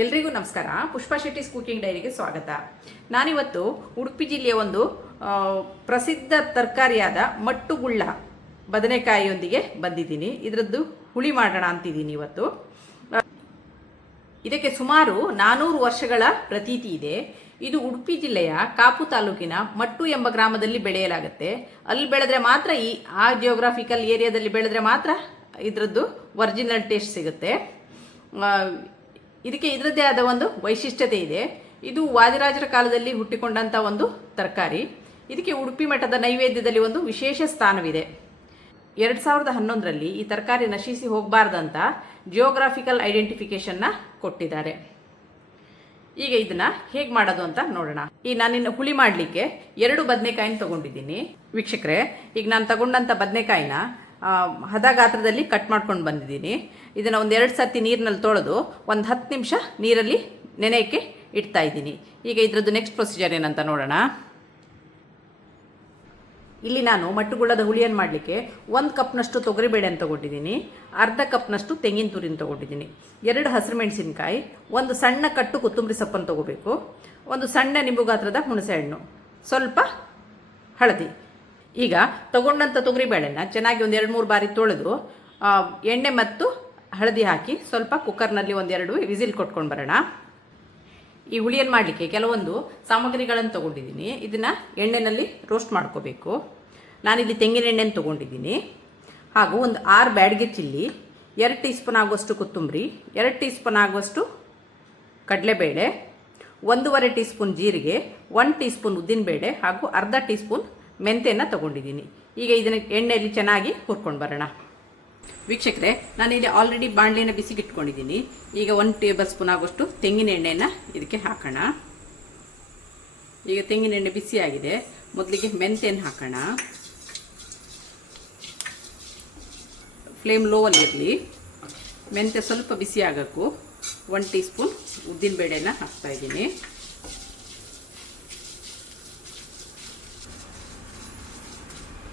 ಎಲ್ರಿಗೂ ನಮಸ್ಕಾರ. ಪುಷ್ಪಾ ಶೆಟ್ಟಿಸ್ ಕುಕಿಂಗ್ ಡೈರಿಗೆ ಸ್ವಾಗತ. ನಾನಿವತ್ತು ಉಡುಪಿ ಜಿಲ್ಲೆಯ ಒಂದು ಪ್ರಸಿದ್ಧ ತರಕಾರಿಯಾದ ಮಟ್ಟುಗುಳ್ಳ ಬದನೆಕಾಯಿಯೊಂದಿಗೆ ಬಂದಿದ್ದೀನಿ. ಇದರದ್ದು ಹುಳಿ ಮಾಡೋಣ ಅಂತಿದ್ದೀನಿ ಇವತ್ತು. ಇದಕ್ಕೆ ಸುಮಾರು 400 ವರ್ಷಗಳ ಪ್ರತೀತಿ ಇದೆ. ಇದು ಉಡುಪಿ ಜಿಲ್ಲೆಯ ಕಾಪು ತಾಲೂಕಿನ ಮಟ್ಟು ಎಂಬ ಗ್ರಾಮದಲ್ಲಿ ಬೆಳೆಯಲಾಗುತ್ತೆ. ಅಲ್ಲಿ ಬೆಳೆದ್ರೆ ಮಾತ್ರ ಆ ಜಿಯೋಗ್ರಾಫಿಕಲ್ ಏರಿಯಾದಲ್ಲಿ ಬೆಳೆದ್ರೆ ಮಾತ್ರ ಇದರದ್ದು ಒರಿಜಿನಲ್ ಟೇಸ್ಟ್ ಸಿಗುತ್ತೆ. ಇದಕ್ಕೆ ಇದರದ್ದೇ ಆದ ಒಂದು ವೈಶಿಷ್ಟ್ಯತೆ ಇದೆ. ಇದು ವಾದಿರಾಜರ ಕಾಲದಲ್ಲಿ ಹುಟ್ಟಿಕೊಂಡಂಥ ಒಂದು ತರಕಾರಿ. ಇದಕ್ಕೆ ಉಡುಪಿ ಮಠದ ನೈವೇದ್ಯದಲ್ಲಿ ಒಂದು ವಿಶೇಷ ಸ್ಥಾನವಿದೆ. 2011ರಲ್ಲಿ ಈ ತರಕಾರಿ ನಶಿಸಿ ಹೋಗಬಾರ್ದಂತ ಜಿಯೋಗ್ರಾಫಿಕಲ್ ಐಡೆಂಟಿಫಿಕೇಶನ್ನ ಕೊಟ್ಟಿದ್ದಾರೆ. ಈಗ ಇದನ್ನ ಹೇಗೆ ಮಾಡೋದು ಅಂತ ನೋಡೋಣ. ಈಗ ನಾನಿನ್ನು ಹುಳಿ ಮಾಡಲಿಕ್ಕೆ 2 ಬದನೆಕಾಯಿನ ತಗೊಂಡಿದ್ದೀನಿ. ವೀಕ್ಷಕರೇ, ಈಗ ನಾನು ತಗೊಂಡಂಥ ಬದನೆಕಾಯಿನ ಹದ ಗಾತ್ರದಲ್ಲಿ ಕಟ್ ಮಾಡ್ಕೊಂಡು ಬಂದಿದ್ದೀನಿ. ಇದನ್ನು ಒಂದು 2 ಸರ್ತಿ ನೀರಿನಲ್ಲಿ ತೊಳೆದು ಒಂದು 10 ನಿಮಿಷ ನೀರಲ್ಲಿ ನೆನೆಯಕ್ಕೆ ಇಡ್ತಾ ಇದ್ದೀನಿ. ಈಗ ಇದರದ್ದು ನೆಕ್ಸ್ಟ್ ಪ್ರೊಸೀಜರ್ ಏನಂತ ನೋಡೋಣ. ಇಲ್ಲಿ ನಾನು ಮಟ್ಟುಗುಳ್ಳದ ಹುಳಿಯನ್ನು ಮಾಡಲಿಕ್ಕೆ 1 ಕಪ್ನಷ್ಟು ತೊಗರಿಬೇಳೆಯನ್ನು ತೊಗೊಂಡಿದ್ದೀನಿ, ಅರ್ಧ ಕಪ್ನಷ್ಟು ತೆಂಗಿನ ತುರಿನ ತೊಗೊಂಡಿದ್ದೀನಿ, 2 ಹಸಿರು ಮೆಣಸಿನಕಾಯಿ, 1 ಸಣ್ಣ ಕಟ್ಟು ಕೊತ್ತಂಬರಿ ಸೊಪ್ಪನ್ನು ತೊಗೋಬೇಕು, 1 ಸಣ್ಣ ನಿಂಬು ಗಾತ್ರದ ಹುಣಸೆಹಣ್ಣು, ಸ್ವಲ್ಪ ಹಳದಿ. ಈಗ ತಗೊಂಡಂಥ ತೊಗರಿಬೇಳೆನ ಚೆನ್ನಾಗಿ ಒಂದು 2-3 ಬಾರಿ ತೊಳೆದು ಎಣ್ಣೆ ಮತ್ತು ಹಳದಿ ಹಾಕಿ ಸ್ವಲ್ಪ ಕುಕ್ಕರ್ನಲ್ಲಿ 1-2 ವಿಸಿಲ್ ಕೊಟ್ಕೊಂಡು ಬರೋಣ. ಈ ಹುಳಿಯನ್ನು ಮಾಡಲಿಕ್ಕೆ ಕೆಲವೊಂದು ಸಾಮಗ್ರಿಗಳನ್ನು ತೊಗೊಂಡಿದ್ದೀನಿ. ಇದನ್ನು ಎಣ್ಣೆಯಲ್ಲಿ ರೋಸ್ಟ್ ಮಾಡ್ಕೋಬೇಕು. ನಾನಿಲ್ಲಿ ತೆಂಗಿನ ಎಣ್ಣೆನ ತೊಗೊಂಡಿದ್ದೀನಿ. ಹಾಗೂ ಒಂದು 6 ಬ್ಯಾಡಗಿ ಚಿಲ್ಲಿ, 2 ಟೀ ಸ್ಪೂನ್ ಆಗುವಷ್ಟು ಕೊತ್ತಂಬರಿ, 2 ಟೀ ಸ್ಪೂನ್ ಆಗುವಷ್ಟು ಕಡಲೆಬೇಳೆ, 1.5 ಟೀ ಸ್ಪೂನ್ ಜೀರಿಗೆ, 1 ಟೀ ಸ್ಪೂನ್ ಉದ್ದಿನಬೇಳೆ ಹಾಗೂ ಅರ್ಧ ಟೀ ಸ್ಪೂನ್ ಮೆಂತೆಯನ್ನು ತೊಗೊಂಡಿದ್ದೀನಿ. ಈಗ ಇದನ್ನು ಎಣ್ಣೆಯಲ್ಲಿ ಚೆನ್ನಾಗಿ ಹುರ್ಕೊಂಡು ಬರೋಣ. ವೀಕ್ಷಕರೇ, ನಾನಿಲ್ಲಿ ಆಲ್ರೆಡಿ ಬಾಣಲೆನ ಬಿಸಿಗೆ ಇಟ್ಕೊಂಡಿದ್ದೀನಿ. ಈಗ 1 ಟೇಬಲ್ ಸ್ಪೂನ್ ಆಗುವಷ್ಟು ತೆಂಗಿನ ಎಣ್ಣೆನ ಇದಕ್ಕೆ ಹಾಕೋಣ. ಈಗ ತೆಂಗಿನ ಎಣ್ಣೆ ಬಿಸಿಯಾಗಿದೆ. ಮೊದಲಿಗೆ ಮೆಂತೆಯನ್ನು ಹಾಕೋಣ. ಫ್ಲೇಮ್ ಲೋವಲ್ಲಿ ಇರಲಿ. ಮೆಂತೆ ಸ್ವಲ್ಪ ಬಿಸಿ ಆಗೋಕ್ಕೂ 1 ಟೀ ಸ್ಪೂನ್ ಉದ್ದಿನಬೇಳೆನ ಹಾಕ್ತಾ ಇದ್ದೀನಿ.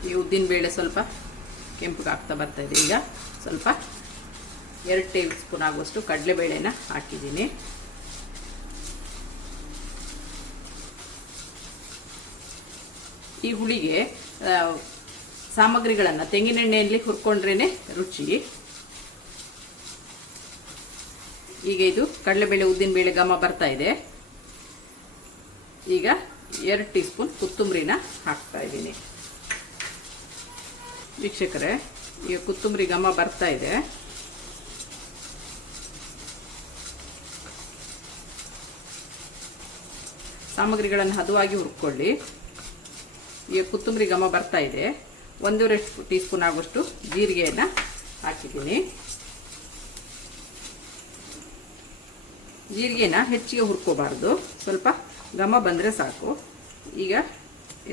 ಈ ಉದ್ದಿನಬೇಳೆ ಸ್ವಲ್ಪ ಕೆಂಪಗೆ ಆಗ್ತಾ ಬರ್ತಾ ಇದೆ. ಈಗ ಸ್ವಲ್ಪ 2 ಟೇಬಲ್ ಸ್ಪೂನ್ ಆಗುವಷ್ಟು ಕಡಲೆಬೇಳೆನ ಹಾಕಿದ್ದೀನಿ. ಈ ಹುಳಿಗೆ ಸಾಮಗ್ರಿಗಳನ್ನು ತೆಂಗಿನೆಣ್ಣೆಯಲ್ಲಿ ಹುರ್ಕೊಂಡ್ರೇ ರುಚಿ. ಈಗ ಇದು ಕಡಲೆಬೇಳೆ ಉದ್ದಿನಬೇಳೆ ಘಮ ಬರ್ತಾ ಇದೆ. ಈಗ 2 ಟೀ ಸ್ಪೂನ್ ಕೊತ್ತಂಬರಿನ ಹಾಕ್ತಾ ಇದ್ದೀನಿ. ವೀಕ್ಷಕರೇ, ಈಗ ಕೊತ್ತಂಬರಿ ಘಮ ಬರ್ತಾ ಇದೆ. ಸಾಮಗ್ರಿಗಳನ್ನು ಹದವಾಗಿ ಹುರ್ಕೊಳ್ಳಿ. ಈಗ ಕೊತ್ತಂಬರಿ ಘಮ ಬರ್ತಾ ಇದೆ. 1.5 ಟೀ ಸ್ಪೂನ್ ಆಗುವಷ್ಟು ಜೀರಿಗೆಯನ್ನು ಹಾಕಿದ್ದೀನಿ. ಜೀರಿಗೆನ ಹೆಚ್ಚಿಗೆ ಹುರ್ಕೋಬಾರ್ದು, ಸ್ವಲ್ಪ ಘಮ ಬಂದರೆ ಸಾಕು. ಈಗ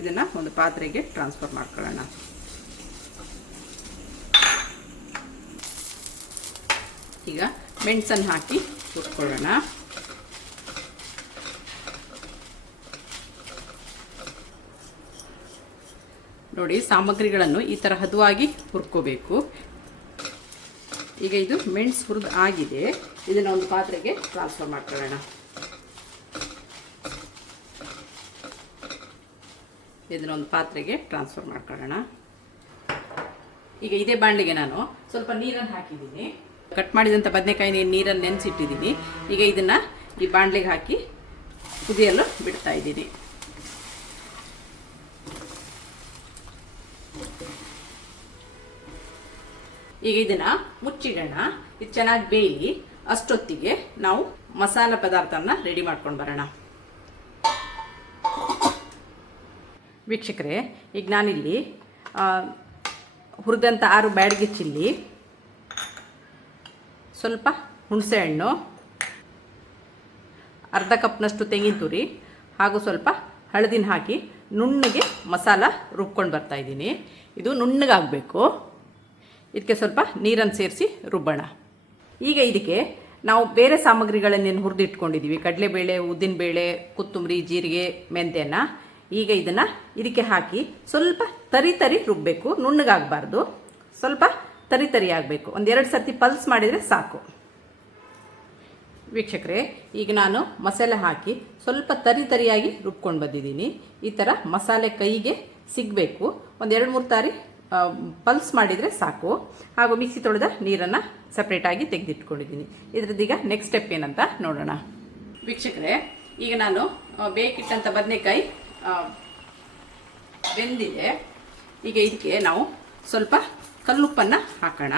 ಇದನ್ನು ಒಂದು ಪಾತ್ರೆಗೆ ಟ್ರಾನ್ಸ್ಫರ್ ಮಾಡ್ಕೊಳ್ಳೋಣ. ಈಗ ಮೆಣಸನ್ನು ಹಾಕಿ ಹುರ್ಕೊಳ್ಳೋಣ. ನೋಡಿ, ಸಾಮಗ್ರಿಗಳನ್ನು ಈ ಥರ ಹದವಾಗಿ ಹುರ್ಕೋಬೇಕು. ಈಗ ಇದು ಮೆಣಸು ಹುರಿದು ಆಗಿದೆ. ಇದನ್ನು ಒಂದು ಪಾತ್ರೆಗೆ ಟ್ರಾನ್ಸ್ಫರ್ ಮಾಡ್ಕೊಳ್ಳೋಣ. ಇದನ್ನೊಂದು ಪಾತ್ರೆಗೆ ಟ್ರಾನ್ಸ್ಫರ್ ಮಾಡ್ಕೊಳ್ಳೋಣ. ಈಗ ಇದೇ ಬಾಣಲೆಗೆ ನಾನು ಸ್ವಲ್ಪ ನೀರನ್ನು ಹಾಕಿದ್ದೀನಿ. ಕಟ್ ಮಾಡಿದಂಥ ಬದನೆಕಾಯಿ ನೀರನ್ನು ನೆನೆಸಿಟ್ಟಿದ್ದೀನಿ. ಈಗ ಇದನ್ನು ಈ ಬಾಣಲೆಗೆ ಹಾಕಿ ಕುದಿಯಲು ಬಿಡ್ತಾ ಇದ್ದೀನಿ. ಈಗ ಇದನ್ನು ಮುಚ್ಚಿಡೋಣ. ಇದು ಚೆನ್ನಾಗಿ ಬೇಯಲಿ. ಅಷ್ಟೊತ್ತಿಗೆ ನಾವು ಮಸಾಲ ಪದಾರ್ಥನ ರೆಡಿ ಮಾಡ್ಕೊಂಡು ಬರೋಣ. ವೀಕ್ಷಕರೇ, ಈಗ ನಾನಿಲ್ಲಿ ಹುರಿದಂಥ 6 ಬ್ಯಾಡಗಿ ಚಿಲ್ಲಿ, ಸ್ವಲ್ಪ ಹುಣಸೆಹಣ್ಣು, ಅರ್ಧ ಕಪ್ನಷ್ಟು ತೆಂಗಿನ ತುರಿ ಹಾಗೂ ಸ್ವಲ್ಪ ಹಳದಿನ ಹಾಕಿ ನುಣ್ಣಗೆ ಮಸಾಲ ರುಬ್ಕೊಂಡು ಬರ್ತಾ ಇದ್ದೀನಿ. ಇದು ನುಣ್ಣಗಾಗಬೇಕು. ಇದಕ್ಕೆ ಸ್ವಲ್ಪ ನೀರನ್ನು ಸೇರಿಸಿ ರುಬ್ಬೋಣ. ಈಗ ಇದಕ್ಕೆ ನಾವು ಬೇರೆ ಸಾಮಗ್ರಿಗಳನ್ನೇನು ಹುರಿದಿಟ್ಕೊಂಡಿದ್ದೀವಿ, ಕಡಲೆಬೇಳೆ, ಉದ್ದಿನಬೇಳೆ, ಕೊತ್ತಂಬರಿ, ಜೀರಿಗೆ, ಮೆಂತೆಯನ್ನು ಈಗ ಇದಕ್ಕೆ ಹಾಕಿ ಸ್ವಲ್ಪ ತರಿ ರುಬ್ಬಬೇಕು. ನುಣ್ಣಗಾಗಬಾರ್ದು, ಸ್ವಲ್ಪ ತರಿ ಆಗಬೇಕು. ಒಂದು 2 ಸರ್ತಿ ಪಲ್ಸ್ ಮಾಡಿದರೆ ಸಾಕು. ವೀಕ್ಷಕರೇ, ಈಗ ನಾನು ಮಸಾಲೆ ಹಾಕಿ ಸ್ವಲ್ಪ ತರಿಯಾಗಿ ರುಬ್ಕೊಂಡು ಬಂದಿದ್ದೀನಿ. ಈ ಥರ ಮಸಾಲೆ ಕೈಗೆ ಸಿಗಬೇಕು. ಒಂದು 2-3 ಸಾರಿ ಪಲ್ಸ್ ಮಾಡಿದರೆ ಸಾಕು. ಹಾಗೂ ಮಿಕ್ಸಿ ತೊಳೆದ ನೀರನ್ನು ಸಪ್ರೇಟಾಗಿ ತೆಗೆದಿಟ್ಕೊಂಡಿದ್ದೀನಿ. ಇದರದ್ದೀಗ ನೆಕ್ಸ್ಟ್ ಸ್ಟೆಪ್ ಏನಂತ ನೋಡೋಣ. ವೀಕ್ಷಕರೇ, ಈಗ ನಾನು ಬೇಕಿಟ್ಟಂಥ ಬದನೆಕಾಯಿ ಬೆಂದಿದೆ. ಈಗ ಇದಕ್ಕೆ ನಾವು ಸ್ವಲ್ಪ ಕಲ್ಲುಪ್ಪನ್ನು ಹಾಕೋಣ.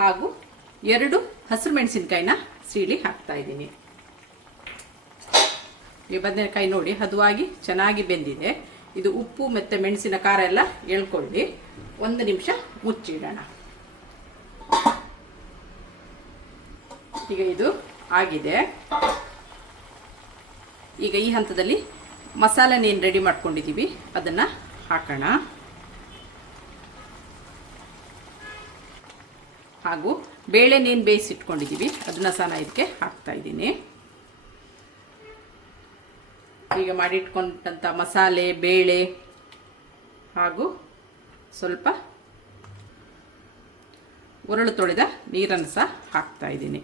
ಹಾಗೂ 2 ಹಸಿರು ಮೆಣಸಿನಕಾಯಿನ ಸೀಳಿ ಹಾಕ್ತಾ ಇದ್ದೀನಿ. ಈ ಬದನೆಕಾಯಿ ನೋಡಿ ಹದವಾಗಿ ಚೆನ್ನಾಗಿ ಬೆಂದಿದೆ. ಇದು ಉಪ್ಪು ಮತ್ತು ಮೆಣಸಿನ ಖಾರ ಎಲ್ಲ ಎಳ್ಕೊಳ್ಳಿ. 1 ನಿಮಿಷ ಮುಚ್ಚಿಡೋಣ. ಈಗ ಇದು ಆಗಿದೆ. ಈಗ ಈ ಹಂತದಲ್ಲಿ ಮಸಾಲೆನೇನು ರೆಡಿ ಮಾಡ್ಕೊಂಡಿದ್ದೀವಿ ಅದನ್ನು ಹಾಕೋಣ. ಹಾಗೂ ಬೇಳೆನೇನು ಬೇಯಿಸಿಟ್ಕೊಂಡಿದ್ದೀವಿ ಅದನ್ನು ಸಹ ಇದಕ್ಕೆ ಹಾಕ್ತಾ ಇದ್ದೀನಿ. ಈಗ ಮಾಡಿಟ್ಕೊಂಡಂಥ ಮಸಾಲೆ, ಬೇಳೆ ಹಾಗೂ ಸ್ವಲ್ಪ ಉರುಳು ತೊಳೆದ ನೀರನ್ನು ಸಹ ಹಾಕ್ತಾ ಇದ್ದೀನಿ.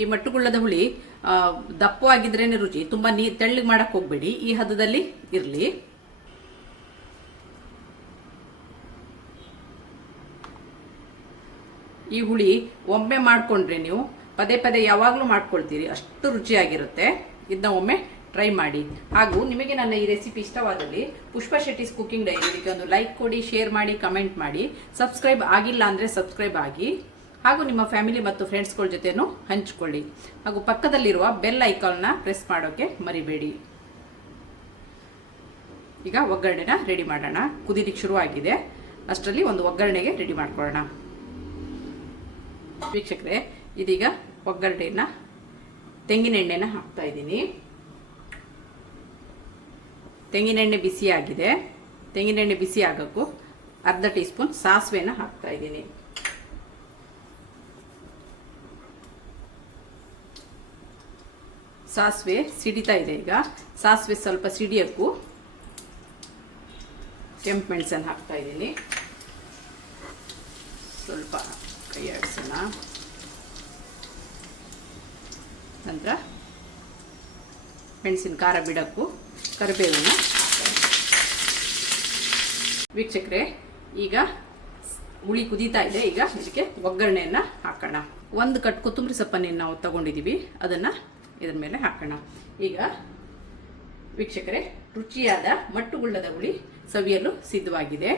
ಈ ಮಟ್ಟುಗುಳ್ಳದ ಹುಳಿ ದಪ್ಪವಾಗಿದ್ರೇನೆ ರುಚಿ. ತುಂಬ ತೆಳ್ಳಗೆ ಮಾಡಕ್ಕೆ ಹೋಗಬೇಡಿ. ಈ ಹದದಲ್ಲಿ ಇರಲಿ. ಈ ಹುಳಿ ಒಮ್ಮೆ ಮಾಡಿಕೊಂಡ್ರೆ ನೀವು ಪದೇ ಪದೇ ಯಾವಾಗಲೂ ಮಾಡ್ಕೊಳ್ತೀರಿ, ಅಷ್ಟು ರುಚಿಯಾಗಿರುತ್ತೆ. ಇದನ್ನ ಒಮ್ಮೆ ಟ್ರೈ ಮಾಡಿ. ಹಾಗೂ ನಿಮಗೆ ನನ್ನ ಈ ರೆಸಿಪಿ ಇಷ್ಟವಾದಲ್ಲಿ ಪುಷ್ಪಾ ಶೆಟ್ಟಿಸ್ ಕುಕಿಂಗ್ ಡೈರಿ ಇದಕ್ಕೆ ಒಂದು ಲೈಕ್ ಕೊಡಿ, ಶೇರ್ ಮಾಡಿ, ಕಮೆಂಟ್ ಮಾಡಿ. ಸಬ್ಸ್ಕ್ರೈಬ್ ಆಗಿಲ್ಲ ಅಂದರೆ ಸಬ್ಸ್ಕ್ರೈಬ್ ಆಗಿ. ಹಾಗೂ ನಿಮ್ಮ ಫ್ಯಾಮಿಲಿ ಮತ್ತು ಫ್ರೆಂಡ್ಸ್ಗಳ ಜೊತೆನೂ ಹಂಚಿಕೊಳ್ಳಿ. ಹಾಗೂ ಪಕ್ಕದಲ್ಲಿರುವ ಬೆಲ್ ಐಕಾನ್ನ ಪ್ರೆಸ್ ಮಾಡೋಕ್ಕೆ ಮರಿಬೇಡಿ. ಈಗ ಒಗ್ಗರಣೆನ ರೆಡಿ ಮಾಡೋಣ. ಕುದಿಲಿಕ್ಕೆ ಶುರುವಾಗಿದೆ. ಅಷ್ಟರಲ್ಲಿ ಒಂದು ಒಗ್ಗರಣೆಗೆ ರೆಡಿ ಮಾಡ್ಕೊಳ್ಳೋಣ. ವೀಕ್ಷಕರೇ, ಇದೀಗ ಒಗ್ಗರಣೆನ ತೆಂಗಿನೆಣ್ಣೆನ ಹಾಕ್ತಾ ಇದ್ದೀನಿ. ತೆಂಗಿನೆಣ್ಣೆ ಬಿಸಿಯಾಗಿದೆ. ತೆಂಗಿನೆಣ್ಣೆ ಬಿಸಿ ಆಗೋಕ್ಕೂ ಅರ್ಧ ಟೀ ಸ್ಪೂನ್ ಸಾಸಿವೆನ ಹಾಕ್ತಾ ಇದ್ದೀನಿ. ಸಾಸಿವೆ ಸಿಡಿತಾ ಇದೆ. ಈಗ ಸಾಸಿವೆ ಸ್ವಲ್ಪ ಸಿಡಿಯೋಕ್ಕೂ ಕೆಂಪು ಮೆಣಸನ್ನು ಹಾಕ್ತಾ ಇದ್ದೀನಿ. ಸ್ವಲ್ಪ ಕೈ ಆಡಿಸೋಣ. ನಂತರ ಮೆಣಸಿನ ಖಾರ ಬಿಡೋಕ್ಕೂ ಕರಿಬೇವನ್ನು ಹಾಕ್ತಾ ಇದ್ದೀನಿ. ವೀಕ್ಷಕರೇ, ಈಗ ಹುಳಿ ಕುದೀತಾ ಇದೆ. ಈಗ ಇದಕ್ಕೆ ಒಗ್ಗರಣೆಯನ್ನು ಹಾಕೋಣ. 1 ಕಟ್ ಕೊತ್ತಂಬರಿ ಸೊಪ್ಪನ್ನು ನಾವು ತಗೊಂಡಿದ್ದೀವಿ, ಅದನ್ನು ಇದರ ಮೇಲೆ ಹಾಕೋಣ. ಈಗ ವೀಕ್ಷಕರೇ, ರುಚಿಯಾದ ಮಟ್ಟುಗುಳ್ಳದ ಹುಳಿ ಸವಿಯಲು ಸಿದ್ಧವಾಗಿದೆ.